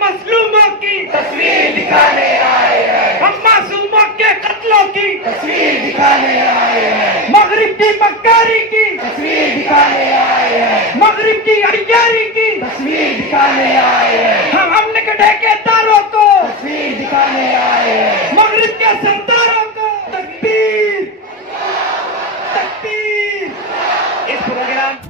مظلوموں کی تصویر دکھانے آئے ہیں، ہم معصوموں کے قتلوں کی تصویر دکھانے آئے ہیں، مغرب کی مکاری کی تصویر دکھانے آئے ہیں، مغرب کی عیاری کی تصویر دکھانے آئے ہیں، ہم نے ٹھیکے داروں کو تصویر دکھانے آئے ہیں، مغرب کے سرداروں کو تکبیر تکبیر. اس پروگرام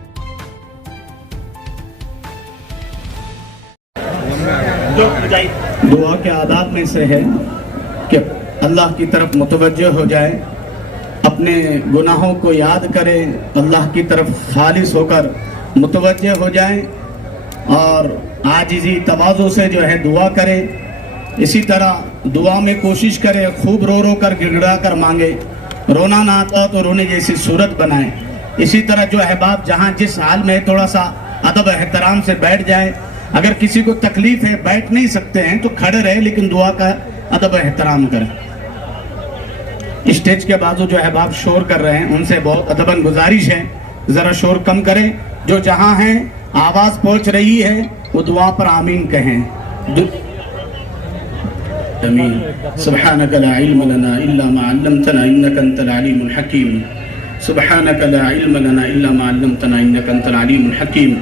دعا کے آداب میں سے ہے کہ اللہ کی طرف متوجہ ہو جائے، اپنے گناہوں کو یاد کرے، اللہ کی طرف خالص ہو کر متوجہ ہو جائیں اور عاجزی تواضع سے جو ہے دعا کرے. اسی طرح دعا میں کوشش کرے خوب رو رو کر گڑگڑا کر مانگے، رونا نہ آتا تو رونے جیسی صورت بنائے. اسی طرح جو احباب جہاں جس حال میں تھوڑا سا ادب احترام سے بیٹھ جائے، اگر کسی کو تکلیف ہے بیٹھ نہیں سکتے ہیں تو کھڑے رہے لیکن دعا کا ادب احترام کریں. اسٹیج کے بازو جو احباب شور کر رہے ہیں ان سے بہت ادباً گزارش ہے ذرا شور کم کریں. جو جہاں ہیں آواز پہنچ رہی ہے وہ دعا پر آمین کہیں. سبحانك لا علم لنا الا ما علمتنا انك انت العليم الحكيم. سبحانك لا علم لنا الا ما علمتنا انك انت العليم الحكيم.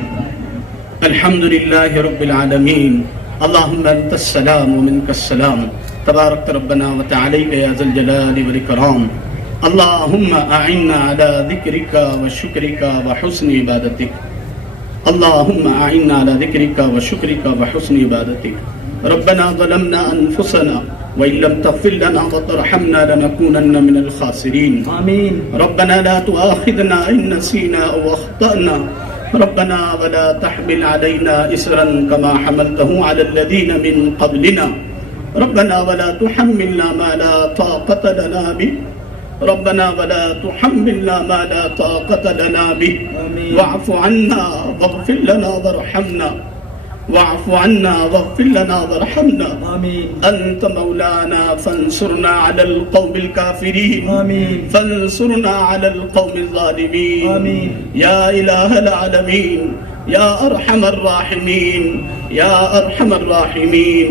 الحمد لله رب العالمين. اللهم انت السلام ومنك السلام. تبارك ربنا وتعالى يا ذا الجلال والاكرام. اللهم اعنا على ذكرك وشكرك وحسن عبادتك. اللهم اعنا على ذكرك وشكرك وحسن عبادتك. ربنا ظلمنا انفسنا وان لم تغفر لنا وترحمنا لنكونن من الخاسرين. آمین. ربنا لا تؤاخذنا ان نسينا او اخطانا. ربنا ولا تحمل علينا إسرا كما حملته على الذين من قبلنا. ربنا ولا تحملنا ما لا طاقة لنا به. ربنا ولا تحملنا ما لا طاقة لنا به. واعف عنا واغفر لنا وارحمنا. واعف عنا واغفر لنا وارحمنا. أنت مولانا فانصرنا على القوم الكافرين. فانصرنا على القوم الظالمين. يا إله العالمين، يا أرحم الراحمين، يا أرحم الراحمين،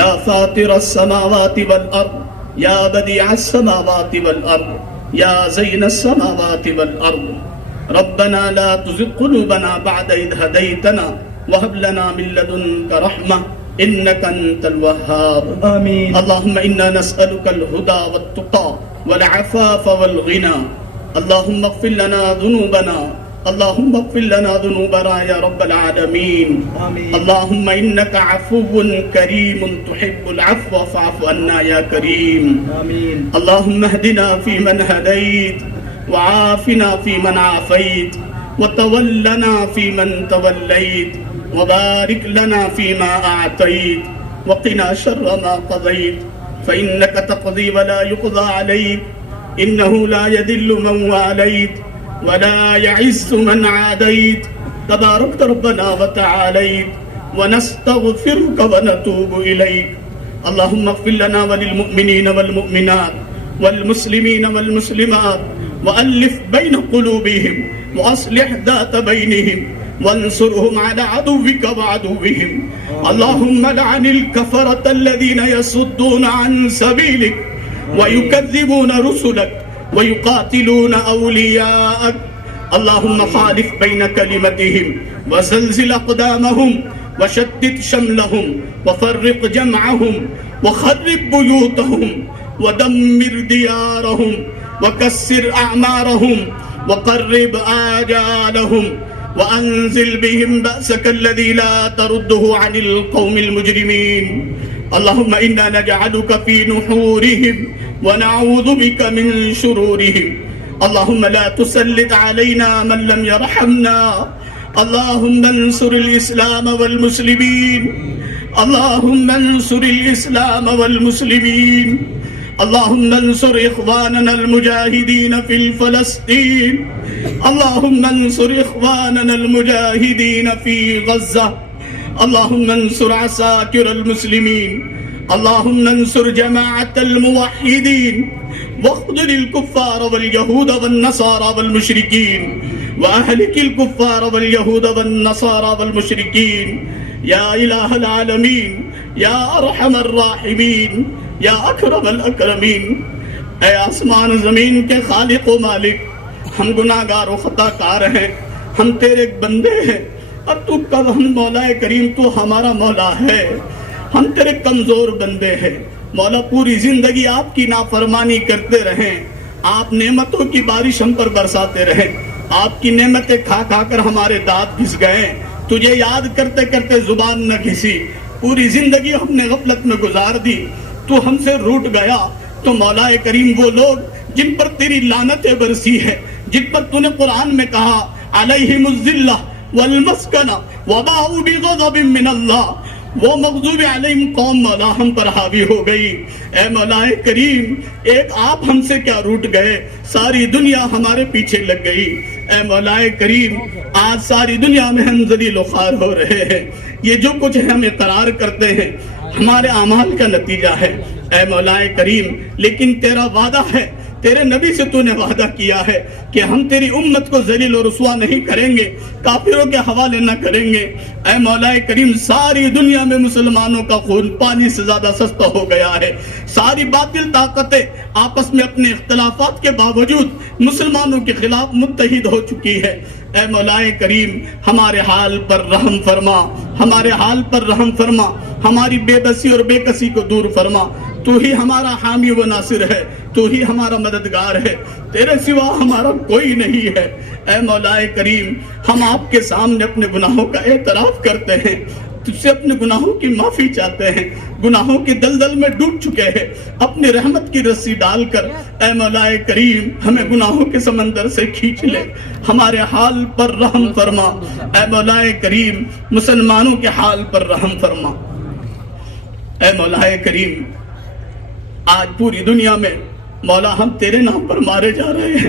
يا فاطر السماوات والأرض، يا بديع السماوات والأرض، يا زين السماوات والأرض. ربنا لا تزغ قلوبنا بعد إذ هديتنا وهب لنا من لدنك رحمة إنك أنت الوهاب. آمين. اللهم إنا نسألك الهدى والتقى والعفاف والغنى. اللهم اغفر لنا ذنوبنا، اللهم اغفر لنا ذنوبنا يا رب العالمين. آمين. اللهم إنك عفو كريم تحب العفو فاعف عنا يا كريم. آمين. اللهم اهدنا فيمن هديت، وعافنا فيمن عافيت، وتولنا فيمن توليت، وبارك لنا فيما أعطيت، وقنا شر ما قضيت، فإنك تقضي ولا يقضى عليك، إنه لا يذل من واليت ولا يعز من عاديت. تبارك ربنا وتعاليت ونستغفرك ونتوب إليك. اللهم اغفر لنا وللمؤمنين والمؤمنات والمسلمين والمسلمات وألف بين قلوبهم وأصلح ذات بينهم وانصرهم على عدوك وعدوهم. اللهم لعن الكفرة الذين يصدون عن سبيلك ويكذبون رسلك ويقاتلون أولياءك. اللهم خالف بين كلمتهم وزلزل أقدامهم وشتت شملهم وفرق جمعهم وخرب بيوتهم ودمر ديارهم وكسر أعمارهم وقرب آجالهم وأنزل بهم بأسك الذي لا ترده عن القوم المجرمين. اللهم إنا نجعلك في نحورهم ونعوذ بك من شرورهم. اللهم لا تسلط علينا من لم يرحمنا. اللهم انصر الإسلام والمسلمين. اللهم انصر الإسلام والمسلمين. اللهم انصر إخواننا المجاهدين في فلسطين. اللهم انصر إخواننا المجاهدين في غزة. اللهم انصر عساكر المسلمين. اللهم انصر جماعة الموحدين واخذل الكفار واليهود والنصارى والمشركين وأهلك الكفار واليهود والنصارى والمشركين. یا الہ العالمین یا ارحم الراحمین یا اکرم الاکرمین۔ اے آسمان زمین کے خالق و مالک، ہم گناہگار و خطا کار ہیں، ہم تیرے بندے ہیں، اور تو کب ہم مولا کریم تو ہمارا مولا ہے، ہم تیرے کمزور بندے ہیں۔ مولا پوری زندگی آپ کی نافرمانی کرتے رہیں، آپ نعمتوں کی بارش ہم پر برساتے رہیں، آپ کی نعمتیں کھا کھا کر ہمارے دانت گھس گئے، تجھے یاد کرتے کرتے زبان نہ گھسی، پوری زندگی ہم نے غفلت میں گزار دی، تو ہم سے روٹ گیا۔ تو مولا کریم وہ لوگ جن پر تیری لعنتیں برسی ہے، جن پر تو نے قرآن میں کہا علیہم الذلہ والمسکنہ وباؤوا بغضب من اللہ، وہ مغضوب علیہم قوم مولا ہم پر حاوی ہو گئی۔ اے مولا کریم، ایک آپ ہم سے کیا روٹ گئے، ساری دنیا ہمارے پیچھے لگ گئی۔ اے مولا کریم، آج ساری دنیا میں ہم ذلیل و خوار ہو رہے ہیں، یہ جو کچھ ہم اقرار کرتے ہیں ہمارے اعمال کا نتیجہ ہے۔ اے مولا کریم، لیکن تیرا وعدہ ہے، تیرے نبی سے تو نے وعدہ کیا ہے کہ ہم تیری امت کو ذلیل و رسوا نہیں کریں گے، کافروں کے حوالے نہ کریں گے۔ اے مولا کریم، ساری دنیا میں مسلمانوں کا خون پانی سے زیادہ سستا ہو گیا ہے، ساری باطل طاقتیں آپس میں اپنے اختلافات کے باوجود مسلمانوں کے خلاف متحد ہو چکی ہے۔ اے مولا کریم، ہمارے حال پر رحم فرما، ہمارے حال پر رحم فرما، ہماری بے بسی اور بے کسی کو دور فرما۔ تو ہی ہمارا حامی و ناصر ہے، تو ہی ہمارا مددگار ہے، تیرے سوا ہمارا کوئی نہیں ہے۔ اے مولا کریم، ہم آپ کے سامنے اپنے گناہوں کا اعتراف کرتے ہیں، تجھ سے اپنے گناہوں کی معافی چاہتے ہیں، گناہوں کی دلدل میں ڈوب چکے ہیں، اپنی رحمت کی رسی ڈال کر اے مولا کریم ہمیں گناہوں کے سمندر سے کھینچ لے، ہمارے حال پر رحم فرما۔ اے مولا کریم، مسلمانوں کے حال پر رحم فرما۔ اے مولا کریم، آج پوری دنیا میں مولا ہم تیرے نام پر مارے جا رہے ہیں،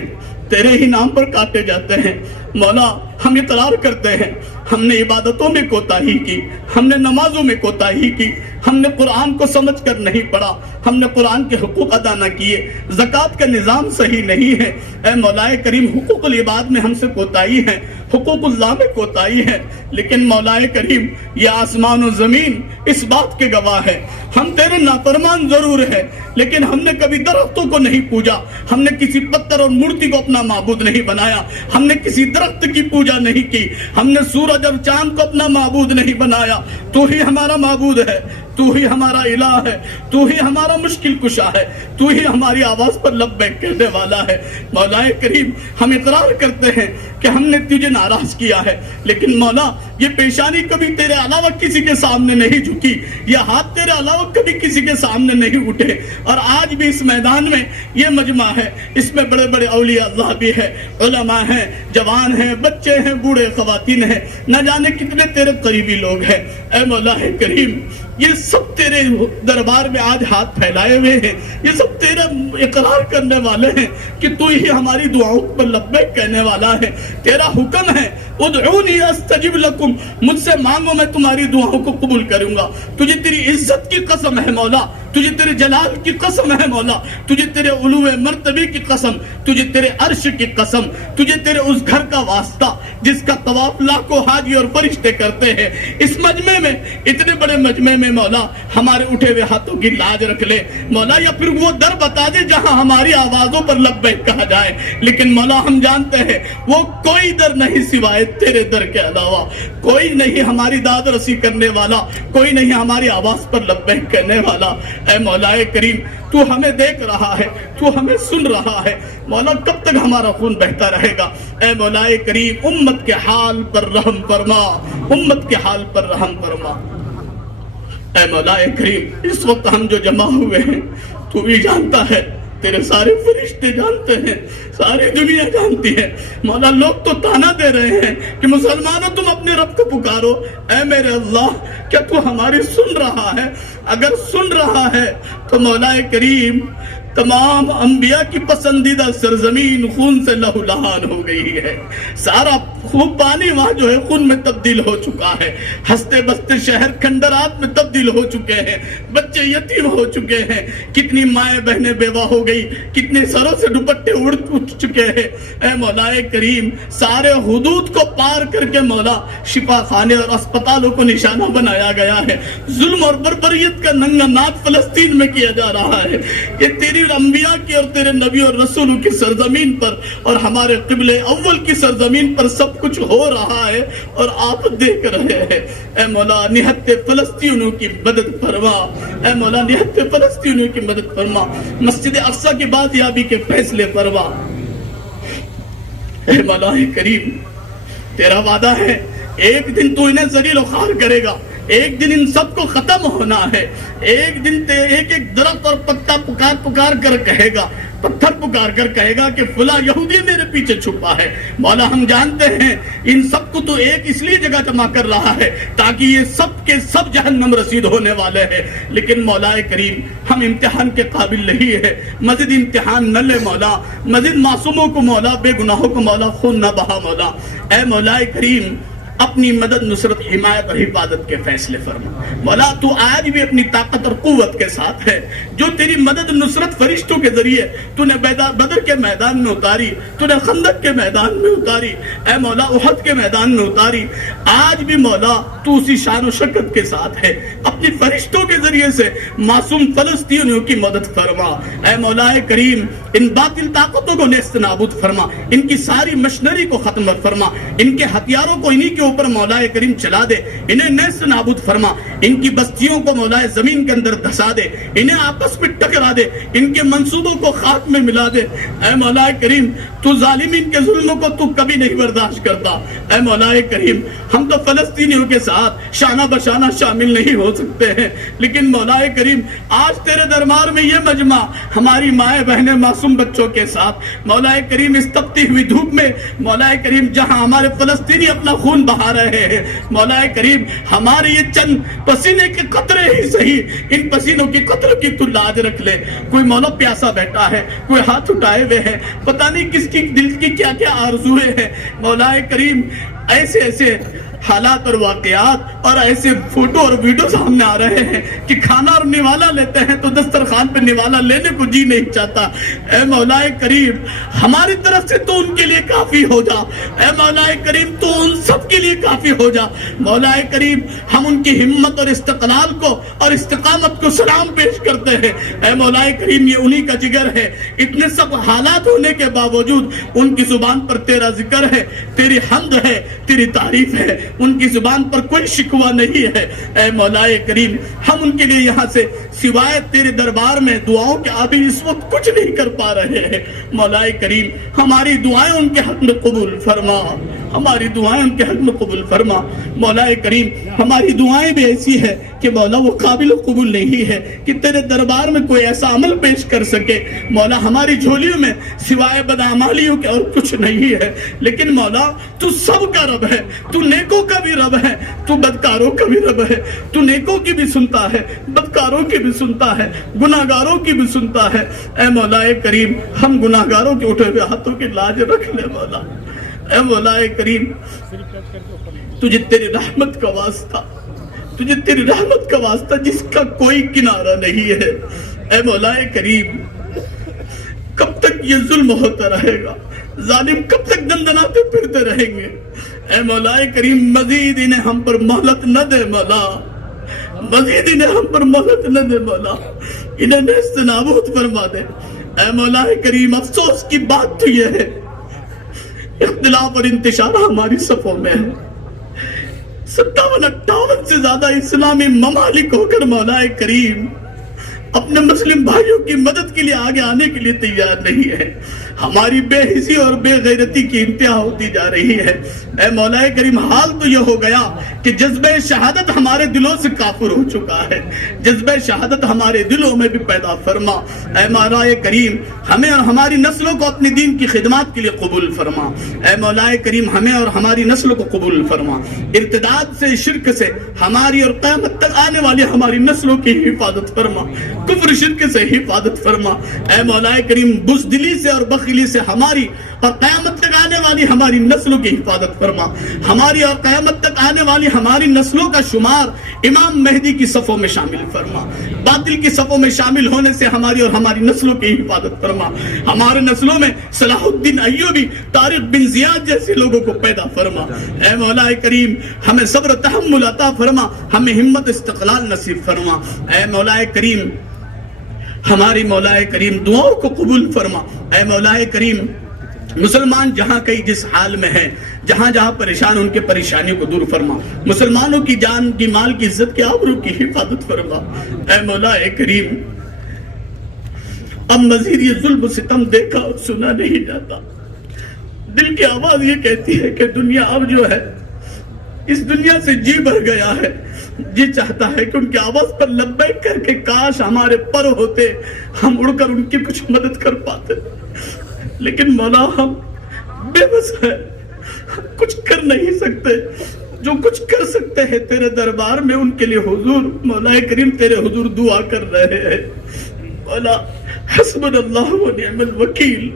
تیرے ہی نام پر کاٹے جاتے ہیں۔ مولا ہم اقرار کرتے ہیں ہم نے عبادتوں میں کوتاہی کی، ہم نے نمازوں میں کوتاہی کی، ہم نے قرآن کو سمجھ کر نہیں پڑھا، ہم نے قرآن کے حقوق ادا نہ کیے، زکوٰۃ کا نظام صحیح نہیں ہے۔ اے مولا کریم، حقوق العباد میں ہم سے کوتاہی ہے، حقوق اللہ میں کوتاہی ہے، لیکن مولا کریم یہ آسمان و زمین اس بات کے گواہ ہے، ہم تیرے نافرمان ضرور ہیں، لیکن ہم نے کبھی درختوں کو نہیں پوجا، ہم نے کسی پتھر اور مورتی کو اپنا معبود نہیں بنایا، ہم نے کسی درخت کی پوجا نہیں کی، ہم نے سورج اور چاند کو اپنا معبود نہیں بنایا۔ تو ہی ہمارا معبود ہے، تو ہی ہمارا الہ ہے، تو ہی ہمارا مشکل کشا ہے، تو ہی ہماری آواز پر لبیک کہنے والا ہے۔ مولا کریم، ہم اقرار کرتے ہیں کہ ہم نے تجھے ناراض کیا ہے، لیکن مولا یہ پیشانی کبھی تیرے علاوہ کسی کے سامنے نہیں جھکی، یہ ہاتھ تیرے علاوہ کبھی کسی کے سامنے نہیں اٹھے، اور آج بھی اس میدان میں یہ مجمع ہے، اس میں بڑے بڑے اولیاء اللہ بھی ہے، علماء ہیں، جوان ہیں، بچے ہیں، بوڑھے خواتین ہیں، نہ جانے کتنے تیرے قریبی لوگ ہیں۔ اے مولا کریم، یہ سب تیرے دربار میں آج ہاتھ پھیلائے ہوئے ہیں، یہ سب تیرے اقرار کرنے والے ہیں کہ تو ہی ہماری دعاؤں پر لبیک کہنے والا ہے۔ تیرا حکم ہے ادعونی استجب لکم، مجھ سے مانگو میں تمہاری دعاؤں کو قبول کروں گا۔ تجھے تیری عزت کی قسم ہے مولا، تجھے تیرے جلال کی قسم ہے مولا، تجھے تیرے علو مرتبے کی قسم، تجھے تیرے عرش کی قسم، تجھے تیرے اس گھر کا واسطہ جس کا طواف لاکھوں حاجی اور فرشتے کرتے ہیں۔ اس مجمع میں، اتنے بڑے مجمع میں مولا ہمارے اٹھے ہوئے ہاتھوں کی لاج رکھ لے مولا، یا پھر وہ در بتا دے جہاں ہماری آوازوں پر لبیک کہا جائے، لیکن مولا ہم جانتے ہیں وہ کوئی در نہیں سوائے تیرے در کے علاوہ، کوئی نہیں ہماری داد رسی کرنے والا، کوئی نہیں ہماری آواز پر لبیک کہنے والا۔ اے مولا کریم، تو ہمیں دیکھ رہا ہے، تو ہمیں سن رہا ہے، مولا کب تک ہمارا خون بہتا رہے گا؟ اے مولا کریم، امت کے حال پر رحم فرما، امت کے حال پر رحم فرما۔ اے مولا کریم، اس وقت ہم جو جمع ہوئے ہیں تو بھی جانتا ہے، تیرے سارے فرشتے جانتے ہیں، ساری دنیا جانتی ہے۔ مولا لوگ تو تانا دے رہے ہیں کہ مسلمانوں تم اپنے رب کو پکارو۔ اے میرے اللہ، کیا تو ہماری سن رہا ہے؟ اگر سن رہا ہے تو مولا کریم، تمام انبیاء کی پسندیدہ سرزمین خون سے لہو لہان ہو گئی ہے، سارا خوب پانی وہاں جو ہے خون میں تبدیل ہو چکا ہے، ہنستے بستے شہر کھنڈرات میں تبدیل ہو چکے ہیں، بچے یتیم ہو چکے ہیں، کتنی مائیں بہنیں بیوہ ہو گئی، کتنے سروں سے دوپٹے اڑ چکے ہیں۔ اے مولا کریم، سارے حدود کو پار کر کے مولا شفا خانے اور اسپتالوں کو نشانہ بنایا گیا ہے، ظلم اور بربریت کا ننگا ناچ فلسطین میں کیا جا رہا ہے۔ یہ تیری انبیاء کی اور تیرے نبی اور رسولوں کی سرزمین پر اور ہمارے قبلے اول کی سرزمین پر سب کچھ ہو رہا ہے اور آپ دیکھ رہے ہیں۔ اے مولا نہتے فلسطینوں کی مدد فرما، اے مولا نہتے فلسطینوں کی مدد فرما، مسجد اقصی کی بازیابی کے فیصلے فرما۔ اے مولا کریم، تیرا وعدہ ہے ایک دن تو انہیں ذلیل و خوار کرے گا، ایک دن ان سب کو ختم ہونا ہے، ایک دن ایک ایک درخت اور پتا پکار پکار کر کہے گا، پتھر پکار کر کہے گا کہ فلاں یہودی میرے پیچھے چھپا ہے۔ مولا ہم جانتے ہیں ان سب کو تو ایک اس لیے جگہ جمع کر رہا ہے تاکہ یہ سب کے سب جہنم رسید ہونے والے ہیں، لیکن مولا کریم ہم امتحان کے قابل نہیں ہے، مزید امتحان نہ لے مولا، مزید معصوموں کو مولا، بے گناہوں کو مولا خون نہ بہا مولا۔ اے مولا کریم اپنی مدد نصرت حمایت اور حفاظت کے فیصلے فرما مولا۔ تو آج بھی اپنی طاقت اور قوت کے ساتھ ہے، جو تیری مدد نصرت فرشتوں کے ذریعے تو نے بدر کے میدان میں اتاری، تو نے خندق کے میدان میں اتاری، اے مولا احد کے میدان میں اتاری، آج بھی مولا تو اسی شان و شکت کے ساتھ ہے، اپنی فرشتوں کے ذریعے سے معصوم فلسطینیوں کی مدد فرما۔ اے مولا کریم ان باطل طاقتوں کو نیست نابود فرما، ان کی ساری مشنری کو ختم فرما، ان کے ہتھیاروں کو انہی کے اوپر مولا کریم چلا دے، انہیں نیست نابود فرما، ان کی بستیوں کو مولا زمین کے اندر دھسا دے، انہیں آپس میں ٹکرا دے، ان کے منصوبوں کو خاک میں ملا دے۔ اے مولا کریم تو ظالمین کے ظلموں کو تو کبھی نہیں برداشت کرتا۔ اے مولا کریم ہم تو فلسطینیوں کے ساتھ شانہ بشانہ شامل نہیں ہو سکتے ہیں، لیکن مولا کریم آج تیرے دربار میں یہ مجمع ہماری مائیں بہنیں معصوم بچوں کے ساتھ مولا کریم اس تپتی ہوئی دھوپ میں مولا کریم جہاں ہمارے فلسطینی اپنا خون بہا رہے ہیں، مولا کریم ہمارے یہ چند پسینے کے قطرے ہی صحیح، ان پسینوں کی قطروں کی تو لاج رکھ لے۔ کوئی مولا پیاسا بیٹھا ہے، کوئی ہاتھ اٹھائے ہوئے ہے، پتہ نہیں کس کی دل کی کیا کیا آرزویں ہیں، مولا کریم ایسے ایسے حالات اور واقعات اور ایسے فوٹو اور ویڈیو سامنے آ رہے ہیں کہ کھانا اور نوالا لیتے ہیں تو دسترخوان پہ نوالا لینے کو جی نہیں چاہتا۔ اے مولا کریم ہماری طرف سے تو ان کے لیے کافی ہو جا، اے مولا کریم تو ان سب کے لیے کافی ہو جا۔ مولا کریم ہم ان کی ہمت اور استقلال کو اور استقامت کو سلام پیش کرتے ہیں۔ اے مولا کریم یہ انہی کا جگر ہے، اتنے سب حالات ہونے کے باوجود ان کی زبان پر تیرا ذکر ہے، تیری حمد ہے، تیری تعریف ہے، ان کی زبان پر کوئی شکوہ نہیں ہے۔ اے مولا کریم ہم ان کے لیے یہاں سے سوائے تیرے دربار میں دعاؤں کے ابھی اس وقت کچھ نہیں کر پا رہے ہیں۔ مولا کریم ہماری دعائیں ان کے حق میں قبول فرما، ہماری دعائیں ان کے حق میں قبول فرما۔ مولا کریم ہماری دعائیں بھی ایسی ہے کہ مولا وہ قابل قبول نہیں ہے کہ تیرے دربار میں کوئی ایسا عمل پیش کر سکے مولا ہماری جھولیوں میں سوائے بدعمالیوں کے اور کچھ نہیں ہے، لیکن مولا تو سب کا رب ہے، تو نیکوں کا بھی رب ہے، تو بدکاروں کا بھی رب ہے، تو نیکوں کی بھی سنتا ہے، بدکاروں کی بھی سنتا ہے، گناہگاروں کی بھی سنتا ہے۔ اے مولا کریم ہم گناہگاروں کے اٹھے ہوئے ہاتھوں کی لاج رکھ لے مولا۔ اے مولا کریم تجھے تیری رحمت کا واسطہ، تجھے تیری رحمت کا واسطہ جس کا کوئی کنارہ نہیں ہے۔ اے مولا کریم کب تک یہ ظلم ہوتا رہے گا، ظالم کب تک دندناتے پھرتے رہیں گے۔ اے مولا کریم مزید انہیں ہم پر مہلت نہ دے مولا، مزید انہیں ہم پر مہلت نہ دے مولا، انہیں نیست نابود فرما دے۔ اے مولا کریم افسوس کی بات تو یہ ہے اختلاف اور انتشار ہماری صفوں میں ہے، 57-58 سے زیادہ اسلامی ممالک ہو کر مولا کریم اپنے مسلم بھائیوں کی مدد کے لیے آگے آنے کے لیے تیار نہیں ہے۔ ہماری بے حسی اور بے غیرتی کی انتہا ہوتی جا رہی ہے۔ اے مولا کریم حال تو یہ ہو گیا کہ جذبہ شہادت ہمارے دلوں سے کافر ہو چکا ہے، جذبہ شہادت ہمارے دلوں میں بھی پیدا فرما۔ اے مولا کریم ہمیں اور ہماری نسلوں کو اپنی دین کی خدمات کے لیے قبول فرما۔ اے مولا کریم ہمیں اور ہماری نسلوں کو قبول فرما، ارتداد سے شرک سے ہماری اور قیامت تک آنے والی ہماری نسلوں کی حفاظت فرما، کفر شرک سے حفاظت فرما۔ اے مولا کریم بزدلی سے اور بخیلی سے ہماری اور قیامت تک آنے آنے والی ہماری نسلوں کی حفاظت فرما، ہماری اور قیامت تک آنے والی ہماری نسلوں کا شمار امام مہدی کی صفوں میں شامل فرما، باطل کی صفوں میں شامل ہونے سے ہماری اور ہماری نسلوں کی حفاظت فرما، ہمارے نسلوں میں صلاح الدین ایوبی، طارق بن زیاد جیسے لوگوں کو پیدا فرما۔ اے مولا کریم ہمیں صبر تحمل عطا فرما، ہمیں ہمت استقلال نصیب فرما۔ اے مولا کریم ہماری مولا کریم دعاؤں کو قبول فرما۔ اے مولا کریم مسلمان جہاں کہیں جس حال میں ہیں، جہاں جہاں پریشان ان کے پریشانیوں کو دور فرما، مسلمانوں کی جان کی مال کی عزت کی آبرو کی حفاظت فرما۔ اے مولا کریم اب مزید یہ ظلم و ستم دیکھا اور سنا نہیں جاتا، دل کی آواز یہ کہتی ہے کہ دنیا اب جو ہے اس دنیا سے جی بھر گیا ہے، جی چاہتا ہے کہ ان کی آواز پر لبیک کر کے کاش ہمارے پر ہوتے، ہم اڑ کر ان کی کچھ مدد کر پاتے، لیکن مولا ہم بے بس ہیں، کچھ کر نہیں سکتے۔ جو کچھ کر سکتے ہیں تیرے دربار میں ان کے لیے حضور مولا کریم تیرے حضور دعا کر رہے ہیں۔ مولا حسبنا اللہ و نعم الوکیل،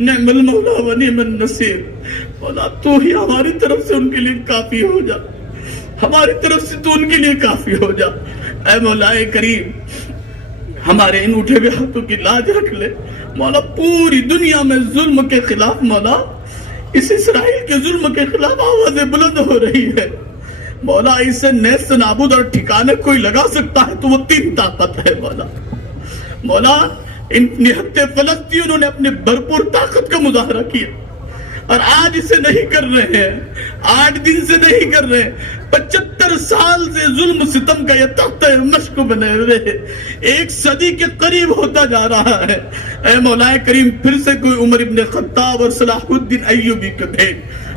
نعم المولا و نعم النصیر۔ مولا تو ہی ہماری طرف سے ان کے لیے کافی ہو جا، ہماری طرف سے تو ان کے لیے کافی ہو جا۔ اے مولا کریم ہمارے ان اٹھے ہوئے ہاتھوں کی لاج رکھ لے مولا، پوری دنیا میں ظلم کے خلاف مولا، اس اسرائیل کے ظلم کے خلاف آوازیں بلند ہو رہی ہے مولا، اسے نیست نابود اور ٹھکانے کوئی لگا سکتا ہے تو وہ تین طاقت ہے مولا۔ مولا ان نہتے فلسطینیوں نے اپنے بھرپور طاقت کا مظاہرہ کیا اور آج اسے نہیں کر رہے ہیں، 8 دن سے نہیں کر رہے ہیں، 75 سال سے ظلم ستم کا یہ تختہ مشق بنے ہوئے ہیں، 1 صدی کے قریب ہوتا جا رہا ہے۔ اے مولا کریم پھر سے کوئی عمر ابن خطاب اور صلاح الدین ایوبی کے بھیج،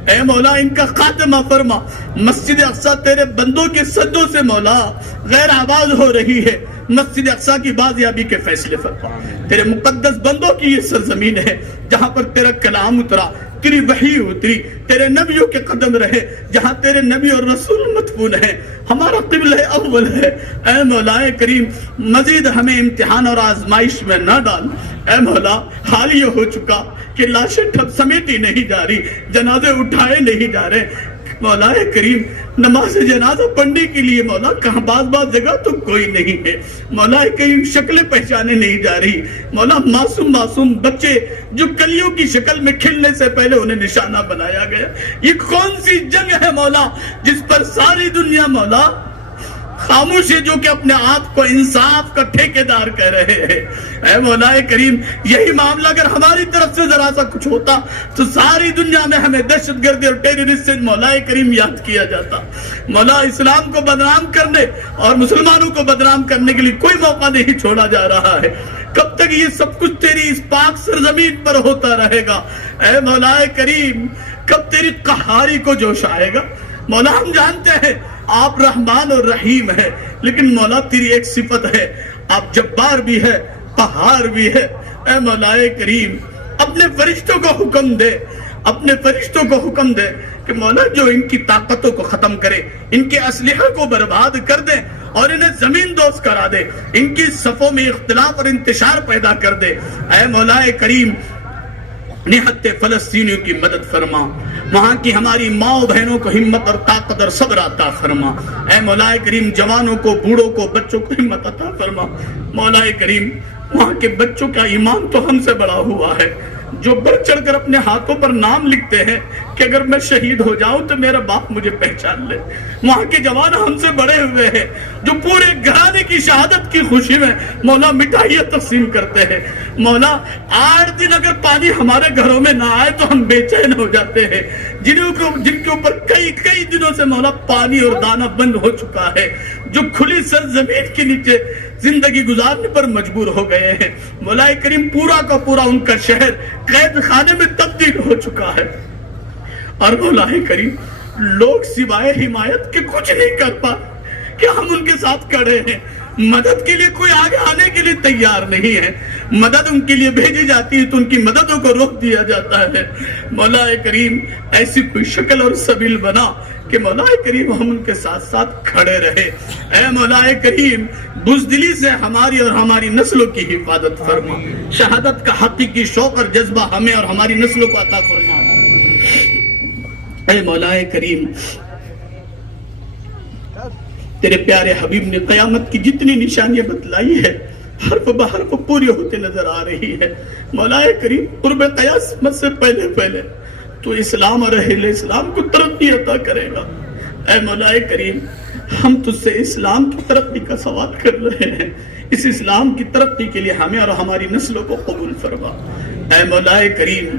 اے مولا ان کا خاتمہ فرما۔ مسجد اقصی تیرے بندوں کے صدوں سے مولا غیر آباد ہو رہی ہے، مسجد اقصی کی بازیابی کے فیصلے فرما۔ تیرے مقدس بندوں کی یہ سرزمین ہے جہاں پر تیرا کلام اترا، تیری وحی اتری، تیرے نبیوں کے قدم رہے، جہاں تیرے نبی اور رسول مدفون ہیں، ہمارا قبلہ اول ہے۔ اے مولا کریم مزید ہمیں امتحان اور آزمائش میں نہ ڈال۔ اے مولا حال یہ ہو چکا کہ لاشیں سمیٹی نہیں جا رہی، جنازے اٹھائے نہیں جا رہے مولا کریم، نماز جنازہ پڑھنے کے لیے مولا کہاں بعض جگہ تو کوئی نہیں ہے مولا کریم، شکلیں پہچانے نہیں جا رہی مولا، معصوم بچے جو کلیوں کی شکل میں کھلنے سے پہلے انہیں نشانہ بنایا گیا، یہ کون سی جنگ ہے مولا جس پر ساری دنیا مولا خاموش ہے، جو کہ اپنے آپ کو انصاف کا ٹھیکیدار کہہ رہے ہیں۔ اے مولا کریم یہی معاملہ اگر ہماری طرف سے ذرا سا کچھ ہوتا تو ساری دنیا میں ہمیں دہشت گردی اور ٹیررسٹ سے مولا کریم یاد کیا جاتا۔ مولا اسلام کو بدنام کرنے اور مسلمانوں کو بدنام کرنے کے لیے کوئی موقع نہیں چھوڑا جا رہا ہے۔ کب تک یہ سب کچھ تیری اس پاک سرزمین پر ہوتا رہے گا؟ اے مولا کریم کب تیری قہاری کو جوش آئے گا؟ مولا ہم جانتے ہیں آپ رحمان اور رحیم ہے، لیکن مولا تیری ایک صفت ہے، آپ جبار بھی ہے، قہار بھی ہے۔ اے مولا کریم اپنے فرشتوں کو حکم دے، اپنے فرشتوں کو حکم دے کہ مولا جو ان کی طاقتوں کو ختم کرے، ان کے اسلحے کو برباد کر دے اور انہیں زمین دوز کرا دے، ان کی صفوں میں اختلاف اور انتشار پیدا کر دے۔ اے مولا کریم نہتے فلسطینیوں کی مدد فرما، وہاں کی ہماری ماں بہنوں کو ہمت اور طاقت اور صبر عطا فرما۔ اے مولا کریم جوانوں کو، بوڑھوں کو، بچوں کو ہمت عطا فرما۔ مولا کریم وہاں کے بچوں کا ایمان تو ہم سے بڑا ہوا ہے، جو بڑھ چڑھ کر اپنے ہاتھوں پر نام لکھتے ہیں کہ اگر میں شہید ہو جاؤں تو میرا باپ مجھے پہچان لے۔ وہاں کے جوان ہم سے بڑے ہوئے ہیں جو پورے گھرانے کی شہادت کی خوشی میں مولا مٹھائیاں تقسیم کرتے ہیں۔ مولا 8 دن اگر پانی ہمارے گھروں میں نہ آئے تو ہم بے چین ہو جاتے ہیں، جن کے اوپر کئی دنوں سے مولا پانی اور دانہ بند ہو چکا ہے، جو کھلی سرزمین کے نیچے زندگی گزارنے پر مجبور ہو گئے ہیں۔ مولا کریم پورا کا پورا ان کا شہر قید خانے میں تبدیل ہو چکا ہے، اور مولا کریم لوگ سوائے حمایت کے کچھ نہیں کر پا کہ ہم ان کے ساتھ کھڑے ہیں۔ مدد کے لیے کوئی آگے آنے کے لیے تیار نہیں ہے، مدد ان کے لیے بھیجی جاتی ہے تو ان کی مددوں کو روک دیا جاتا ہے۔ مولا کریم ایسی کوئی شکل اور سبیل بنا کہ مولا کریم ہم ان کے ساتھ ساتھ کھڑے رہے۔ اے مولا کریم بزدلی سے ہماری اور ہماری نسلوں کی حفاظت فرما، شہادت کا حقیقی شوق اور جذبہ ہمیں اور ہماری نسلوں کو عطا فرما۔ اے مولا کریم، تیرے پیارے حبیب نے قیامت کی جتنی نشانیاں بتلائی ہے حرف بحرف پوری ہوتے نظر آ رہی ہے۔ مولا کریم قرب قیامت سے پہلے تو اسلام اور اہل اسلام کو ترقی عطا کرے گا۔ اے مولا کریم، ہم تجھ سے اسلام کی ترقی کا سوال کر رہے ہیں، اس اسلام کی ترقی کے لیے ہمیں اور ہماری نسلوں کو قبول فرما۔ اے مولا کریم،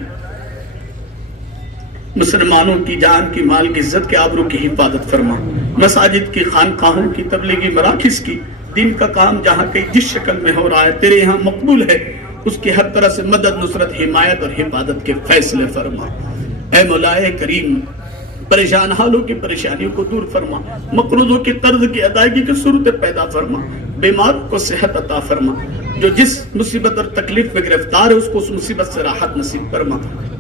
مسلمانوں کی جان کی، مال کی، عزت کے، آبرو کی حفاظت فرما۔ مساجد کی، خانقاہوں کی، تبلیغی مراکز کی، دین کا کام جہاں کہیں جس شکل میں ہو رہا ہے تیرے یہاں مقبول ہے، اس کی ہر طرح سے مدد، نصرت، حمایت اور حفاظت کے فیصلے فرما۔ اے مولا کریم، پریشان حالوں کی پریشانیوں کو دور فرما، مقروضوں کی قرض کی ادائیگی کی صورت پیدا فرما، بیماروں کو صحت عطا فرما، جو جس مصیبت اور تکلیف میں گرفتار ہے اس کو اس مصیبت سے راحت نصیب فرما،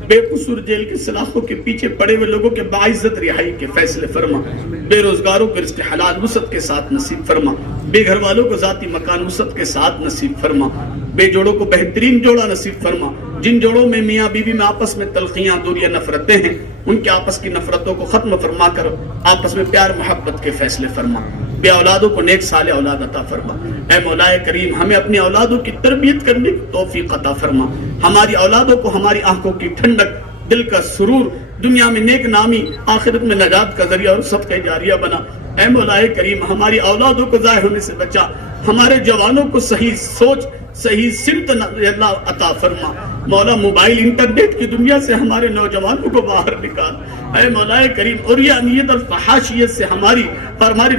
بے قصور جیل کے سلاخوں کے پیچھے پڑے ہوئے لوگوں کے باعزت رہائی کے فیصلے فرما، بے روزگاروں کو رزق حلال وسعت کے ساتھ نصیب فرما، بے گھر والوں کو ذاتی مکان وسعت کے ساتھ نصیب فرما، بے جوڑوں کو بہترین جوڑا نصیب فرما، جن جوڑوں میں میاں بیوی میں آپس میں تلخیاں، دوریاں، نفرتیں ہیں، ان کے آپس کی نفرتوں کو ختم فرما کر آپس میں پیار محبت کے فیصلے فرما، بے اولادوں کو نیک صالح اولاد عطا فرما۔ اے مولا کریم، ہمیں اپنی اولادوں کی تربیت کرنے کی توفیق عطا فرما، ہماری اولادوں کو ہماری آنکھوں کی ٹھنڈک، دل کا سرور، دنیا میں نیک نامی، آخرت میں نجات کا ذریعہ اور صدقہ جاریہ بنا۔ اے مولا کریم، ہماری اولادوں کو ضائع ہونے سے بچا، ہمارے جوانوں کو صحیح سوچ، صحیح سمت اللہ عطا فرما۔ مولا موبائل انٹرنیٹ کی دنیا سے ہمارے نوجوانوں کو باہر نکال۔ اے مولا کریم، عریانیت اور فحاشیت سے ہماری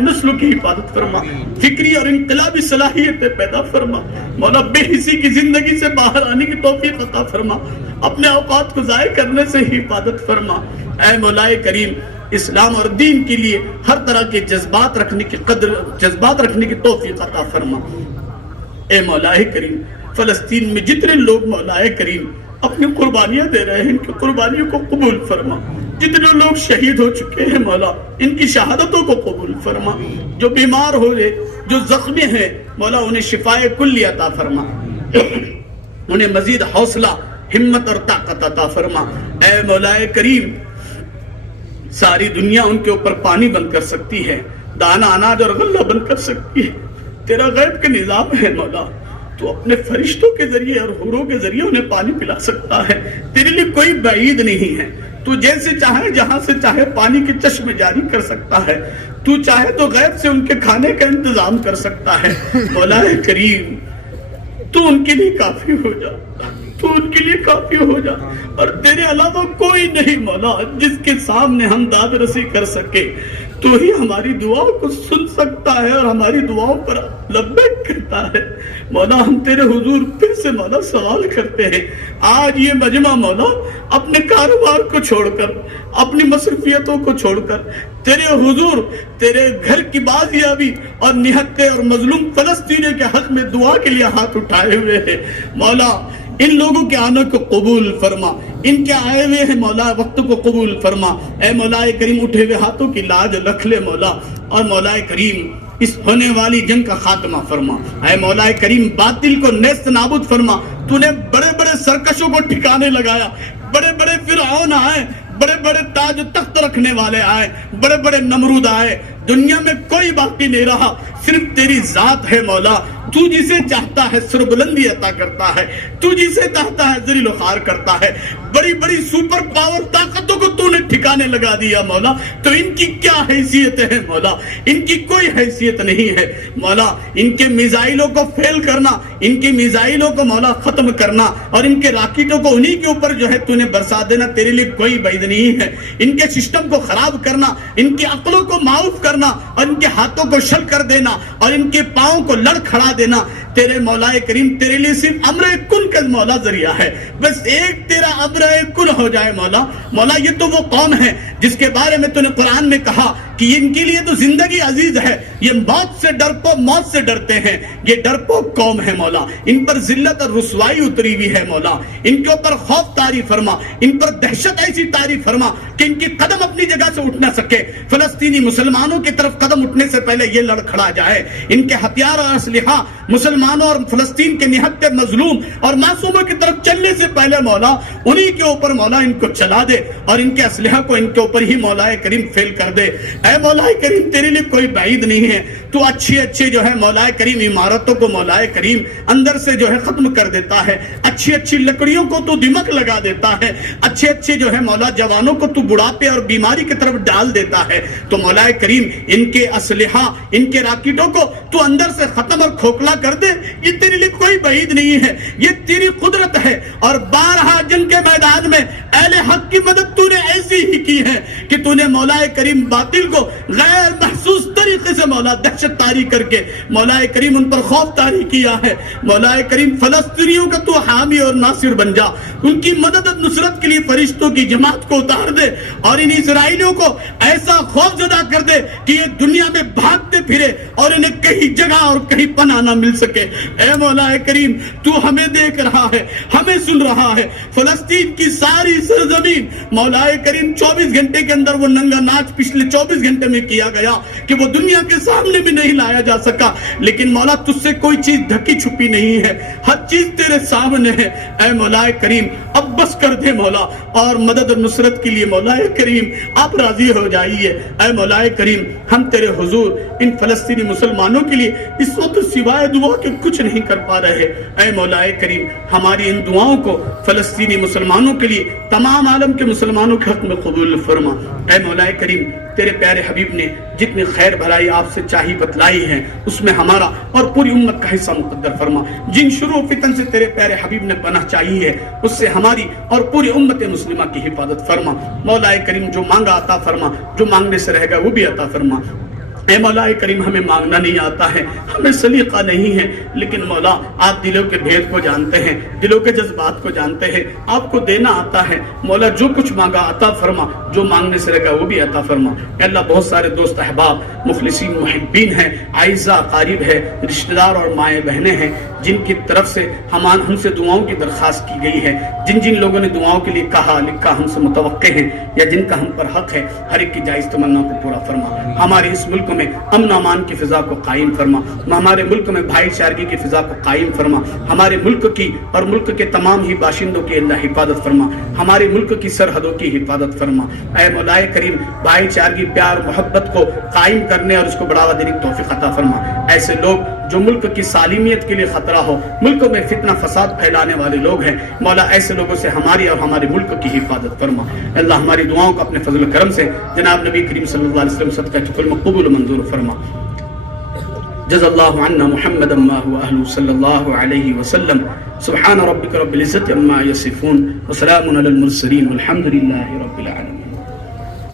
نسلوں کی حفاظت فرما، فکری اور انقلابی صلاحیتیں پیدا فرما۔ مولا بے حسی کی زندگی سے باہر آنے کی توفیق عطا فرما، اپنے اوقات کو ضائع کرنے سے حفاظت فرما۔ اے مولا کریم، اسلام اور دین کے لیے ہر طرح کے جذبات رکھنے کی توفیق عطا فرما۔ اے مولا کریم، فلسطین میں جتنے لوگ مولا کریم اپنی قربانیاں دے رہے ہیں، ان کی قربانیوں کو قبول فرما۔ جتنے لوگ شہید ہو چکے ہیں مولا، ان کی شہادتوں کو قبول فرما۔ جو بیمار ہو گئے، جو زخمی ہیں مولا، انہیں شفائے کلی عطا فرما، انہیں مزید حوصلہ، ہمت اور طاقت عطا فرما۔ اے مولا کریم، ساری دنیا ان کے اوپر پانی بند کر سکتی ہے، دانا اناج اور غلہ بند کر سکتی ہے، تیرا غیب کا نظام ہے مولا، تو اپنے فرشتوں کے ذریعے اور حوروں کے ذریعے انہیں پانی پلا سکتا ہے، تیرے لیے کوئی بعید نہیں ہے۔ تو جیسے چاہے، جہاں سے چاہے پانی کے چشمے جاری کر سکتا ہے، تو چاہے تو غیب سے ان کے کھانے کا انتظام کر سکتا ہے۔ مولا کریم، تو ان کے لیے کافی ہو جا، تو ان کے لیے کافی ہو جا، اور تیرے علاوہ کوئی نہیں مولا جس کے سامنے ہم داد رسی کر سکے۔ تو ہی ہماری دعاؤں کو سن سکتا ہے اور ہماری دعاؤں پر لبیک کرتا ہے۔ مولا ہم تیرے حضور پھر سے مولا سوال کرتے ہیں، آج یہ مجمع مولا اپنے کاروبار کو چھوڑ کر، اپنی مصروفیتوں کو چھوڑ کر تیرے حضور، تیرے گھر کی بازیابی اور نہتے اور مظلوم فلسطینی کے حق میں دعا کے لیے ہاتھ اٹھائے ہوئے ہیں۔ مولا ان لوگوں کے آنے کو قبول فرما، ان کے آئے ہوئے ہیں مولا وقت کو قبول فرما۔ اے مولا کریم، اٹھے ہوئے ہاتھوں کی لاج رکھ لے مولا، اور مولا کریم اس ہونے والی جنگ کا خاتمہ فرما۔ اے مولا کریم، باطل کو نیست نابود فرما۔ تو نے بڑے بڑے سرکشوں کو ٹھکانے لگایا، بڑے بڑے فرعون آئے، بڑے بڑے تاج و تخت رکھنے والے آئے، بڑے بڑے نمرود آئے، دنیا میں کوئی باقی نہیں رہا، صرف تیری ذات ہے مولا۔ تو جسے چاہتا ہے سر بلندی عطا کرتا ہے، تو جسے چاہتا ہے ذلیل و خوار کرتا ہے۔ بڑی بڑی سپر پاور طاقتوں کو تو نے ٹھکانے لگا دیا مولا، تو ان کی کیا حیثیتیں ہیں مولا؟ ان کی کوئی حیثیت نہیں ہے مولا۔ ان کے میزائلوں کو فیل کرنا، ان کی میزائلوں کو مولا ختم کرنا، اور ان کے راکٹوں کو انہی کے اوپر جو ہے تو نے برسا دینا، تیرے لیے کوئی بعید نہیں ہے۔ ان کے سسٹم کو خراب کرنا، ان کی عقلوں کو معاف کرنا، اور ان کے ہاتھوں کو شل کر دینا، اور ان کے پاؤں کو لڑ کھڑا دینا، تیرے مولا کریم تیرے لیے صرف امر کن کا مولا ذریعہ ہے۔ بس ایک تیرا امر کن ہو جائے مولا۔ مولا یہ تو وہ قوم ہے جس کے بارے میں تو نے قرآن میں کہا کہ ان کے لیے تو زندگی عزیز ہے، یہ موت سے ڈرتے ہیں، یہ ڈرپوک قوم ہے مولا، ان پر ذلت اور رسوائی اتری ہوئی ہے مولا، ان کے اوپر خوف طاری فرما، ان پر دہشت ایسی طاری فرما کہ ان کی قدم اپنی جگہ سے اٹھ نہ سکے، فلسطینی مسلمانوں کی طرف قدم اٹھنے سے پہلے یہ لڑ کھڑا جائے، ان کے ہتھیار اور اسلحہ مسلمانوں اور فلسطین کے نہتے مظلوم اور معصوموں کی طرف چلنے سے پہلے مولا انہی کے اوپر مولا ان کو چلا دے، اور ان کے اسلحہ کو ان کے اوپر ہی مولا کریم فیل کر دے۔ اے مولا کریم تیرے لیے کوئی بعید نہیں ہے، تو اچھی جو ہے مولا کریم عمارتوں کو مولا کریم اندر سے جو ہے ختم کر دیتا ہے، اچھی لکڑیوں کو تو دمک لگا دیتا ہے، اچھے جو ہے مولا جوانوں کو تو بڑھاپے اور بیماری کی طرف ڈال دیتا ہے، تو مولا کریم ان کے اسلحہ ان کے راکٹوں کو تو اندر سے ختم اور کھوکھلا کر دے، یہ تیرے لیے کوئی بعید نہیں ہے، یہ تیری قدرت ہے۔ اور بارہا جنگ کے میدان میں اہل حق کی مدد تو نے ایسی ہی کی ہے کہ تو نے مولا کریم باطل کو غیر محسوس طریقے سے مولا دہشت طاری کر کے مولا کریم ان پر خوف طاری کیا ہے۔ مولا کریم فلسطینیوں کا تو حامی اور ناصر بن جا، ان کی مدد اور نصرت کے لیے فرشتوں کی جماعت کو اتار دے، اور ان اسرائیلیوں کو ایسا خوف زدہ کر دے کہ یہ دنیا میں بھاگتے پھرے اور انہیں کہیں جگہ اور کہیں پناہ نہ مل سکے۔ اے مولا کریم تو ہمیں دیکھ رہا ہے، ہمیں سن رہا ہے، فلسطین کی ساری سرزمین مولا کریم 24 گھنٹے کے اندر وہ ننگا ناچ پچھلے 24 گھنٹے میں کیا گیا کہ وہ دنیا کے سامنے بھی نہیں لایا جا سکا، لیکن مولا تجھ سے کوئی چیز ڈھکی چھپی نہیں ہے، ہر چیز تیرے سامنے ہے۔ اے مولا کریم اب بس کر دے مولا، اور مدد اور نصرت کے لیے مولا کریم آپ راضی ہو جائیے۔ اے مولا کریم ہم تیرے حضور ان فلسطینی مسلمانوں کے لیے اس وقت سوائے دعا کے کچھ نہیں کر پا رہے۔ اے مولا کریم ہماری ان دعاؤں کو فلسطینی مسلمانوں کے لیے، تمام عالم کے مسلمانوں کے حق میں قبول فرما۔ اے مولا کریم تیرے پیارے حبیب نے جتنی خیر بھلائی آپ سے چاہی بتلائی ہے، اس میں ہمارا اور پوری امت کا حصہ مقدر فرما۔ جن شروع فتن سے تیرے پیارے حبیب نے پناہ چاہی ہے، اس سے ہماری اور پوری امت مسلمہ کی حفاظت فرما۔ مولا کریم جو مانگا عطا فرما، جو مانگنے سے رہے گا وہ بھی عطا فرما۔ اے مولا کریم ہمیں مانگنا نہیں آتا ہے، ہمیں سلیقہ نہیں ہے، لیکن مولا آپ دلوں کے بھید کو جانتے ہیں، دلوں کے جذبات کو جانتے ہیں، آپ کو دینا آتا ہے۔ مولا جو کچھ مانگا عطا فرما، جو مانگنے سے رہے گا وہ بھی عطا فرما۔ اے اللہ بہت سارے دوست احباب مخلصین محبین ہیں، اعزاء قاریب ہے، رشتہ دار اور مائیں بہنیں ہیں، جن کی طرف سے ہم سے دعاؤں کی درخواست کی گئی ہے، جن لوگوں نے دعاؤں کے لیے کہا لکھا ہم سے متوقع ہیں یا جن کا ہم پر حق ہے، ہر ایک کی جائز تمنا کو پورا فرما۔ ہمارے اس ملک میں امن و امان کی فضا کو قائم فرما، ہمارے ملک میں بھائی چارگی کی فضا کو قائم فرما، ہمارے ملک کی اور ملک کے تمام ہی باشندوں کی اللہ حفاظت فرما، ہمارے ملک کی سرحدوں کی حفاظت فرما۔ اے مولا کریم بھائی چارگی پیار محبت کو قائم کرنے اور اس کو بڑھاوا دینے کی توفیق عطا فرما۔ ایسے لوگ جو ملک کی سالمیت کے لیے خطرہ ہو، ملک میں فتنہ فساد پھیلانے والے لوگ ہیں، مولا ایسے لوگوں سے ہماری اور ہمارے ملک کی حفاظت فرما۔ اللہ ہماری دعاؤں کو اپنے فضل و کرم سے جناب نبی کریم صلی اللہ علیہ وسلم صدقہ چکل مقبول منظور فرما۔ جزا اللہ عنا محمدا ما هو اہل صلی اللہ علیہ وسلم۔ سبحان ربک رب العزت عما یصفون وسلام علی المرسلین والحمد للہ رب العالمین۔